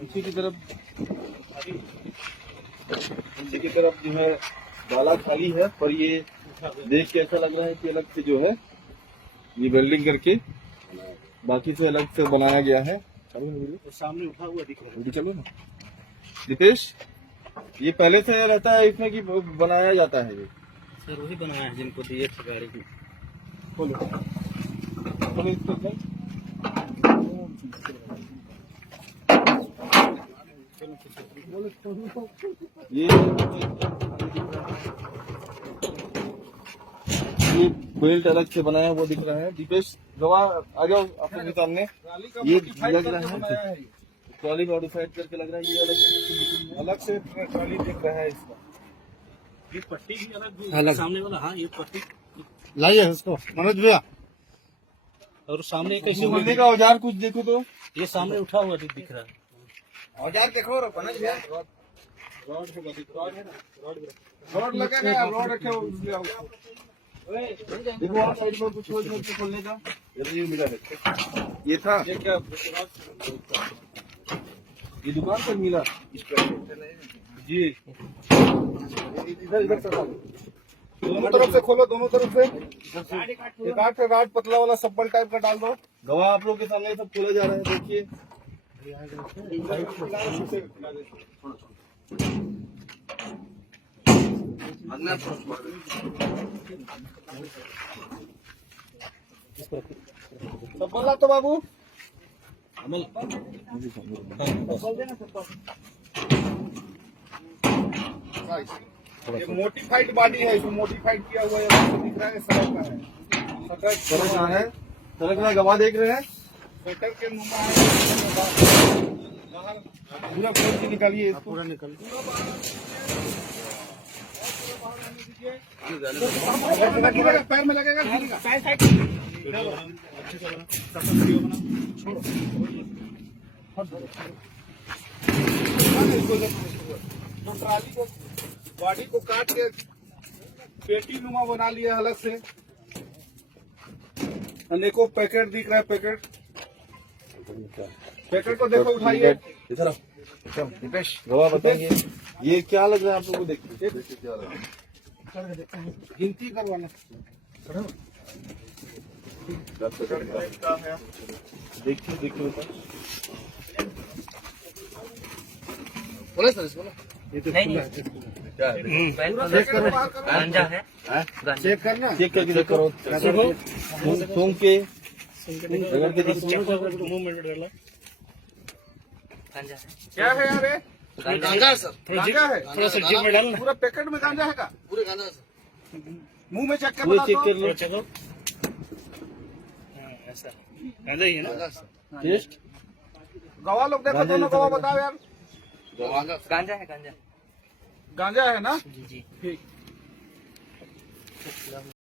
पीछे की तरफ जो है डाला खाली है, पर ये देख के ऐसा लग रहा है कि अलग से जो है ये वेल्डिंग करके बाकी से अलग से बनाया गया है। तो सामने उठा हुआ दिख रहा है। चलो ना दीपेश, ये पहले से रहता है इसमें कि बनाया जाता है? ये सर वही बनाया है जिनको दिए थे गाड़ी की। खोलो खोलो इसको अपना। ये बेल्ट अलग से बनाया हुआ दिख रहा है। दीपेश गवाह आ जाओ आपके सामने। ये लग रहा है ट्रॉली मॉडिफाइड करके लग रहा है, ये अलग से ट्रॉली दिख रहा है इसका। ये पट्टी भी अलग सामने वाला। हाँ, ये पट्टी लाइए इसको मनोज भैया। और सामने कैसे बनने का औजार कुछ देखो तो। ये सामने उठा हुआ दिख रहा है। औजार देखो मनोज भैया। रॉड लगेगा, रॉड रखे हो देखो आप साइड में कुछ खोलने का ये मिला है। ये था ये दुकान पर मिला जी। इधर इधर दोनों तरफ से खोलो, दोनों तरफ से गाठ पतला वाला सब्बल टाइप का डाल दो। गवाह आप लोग के सामने सब खोला जा रहा है, देखिए। सब्बल तो बाबू ये मोडिफाइड बॉडी है, इसमें मोडिफाइड किया हुआ है, दिख रहा है सड़क में गवाह देख रहे हैं। शटर के मुंह पूरा खोल के निकालिए, पूरा निकल पैर में लगेगा। ट्राली को बॉडी को काट के पेटी नुमा बना लिया अलग से। अनेकों पैकेट दिख रहा है, पैकेट को देखो, उठाइए इधर। दीपेश गवाह बताएंगे ये क्या लग रहा है आप लोगों को? देखिए क्या लग रहा है, गिनती करवाना। देखिए बोले सर इसको ये तो क्या है? गांजा है, चेक करना, चेक करके चेक करो, सूंघ के रगड़ के देखो। मुंह में डाला गांजा है। क्या है यार? गांजा है सर, गांजा है। थोड़ा सा जेब में डालना। पूरा पैकेट में गांजा है का? पूरे गांजा है सर। मुंह में चेक कर लो, चेक कर लो, चलो। ऐसा गांजा ही है ना टेस्ट। गवाह लोग देखो, दोनों गवाह बताओ यार। गांजा है, गांजा है ना? जी जी ठीक।